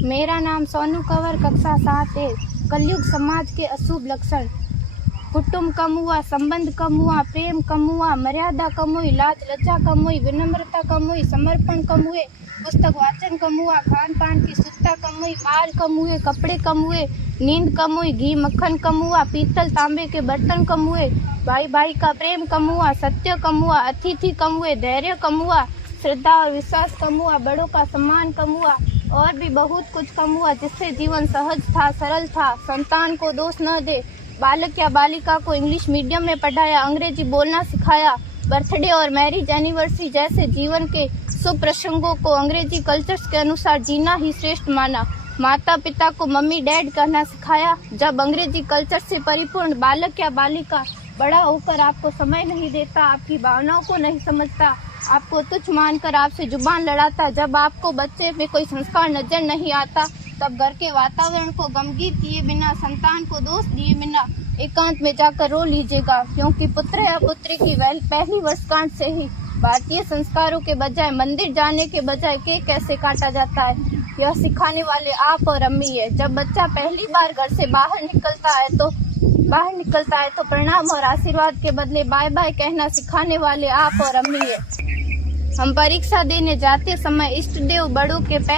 मेरा नाम सोनू कंवर, कक्षा 7 है। कलयुग समाज के अशुभ लक्षण। कुटुंब कम हुआ, संबंध कम हुआ, प्रेम कम हुआ, मर्यादा कम हुई, लाज लज्जा कम हुई, विनम्रता कम हुई, समर्पण कम हुए, पुस्तक वाचन कम हुआ, खान पान की शुद्धता कम हुई, बाल कम हुए, कपड़े कम हुए, नींद कम हुई, घी मक्खन कम हुआ, पीतल तांबे के बर्तन कम हुए, भाई भाई का प्रेम कम हुआ, सत्य कम हुआ, अतिथि कम हुए, धैर्य कम हुआ, श्रद्धा और विश्वास कम हुआ, बड़ों का सम्मान कम हुआ और भी बहुत कुछ कम हुआ, जिससे जीवन सहज था, सरल था। संतान को दोष न दे। बालक या बालिका को इंग्लिश मीडियम में पढ़ाया, अंग्रेजी बोलना सिखाया। बर्थडे और मैरिज एनिवर्सरी जैसे जीवन के शुभ प्रसंगों को अंग्रेजी कल्चर्स के अनुसार जीना ही श्रेष्ठ माना। माता पिता को मम्मी डैड कहना सिखाया। जब अंग्रेजी कल्चर से परिपूर्ण बालक या बालिका बड़ा होकर आपको समय नहीं देता, आपकी भावनाओं को नहीं समझता, आपको तुच्छ मानकर आपसे जुबान लड़ाता, जब आपको बच्चे में कोई संस्कार नजर नहीं आता, तब घर के वातावरण को गमगीन किए बिना, संतान को दोष दिए बिना एकांत में जाकर रो लीजिएगा, क्योंकि पुत्र या पुत्री की पहली वर्षगांठ से ही भारतीय संस्कारों के बजाय, मंदिर जाने के बजाय केक कैसे काटा जाता है, यह सिखाने वाले आप और अम्मी है। जब बच्चा पहली बार घर से बाहर निकलता है तो प्रणाम और आशीर्वाद के बदले बाय बाय कहना सिखाने वाले आप और अम्मी है। हम परीक्षा देने जाते समय इष्ट देव बड़ों के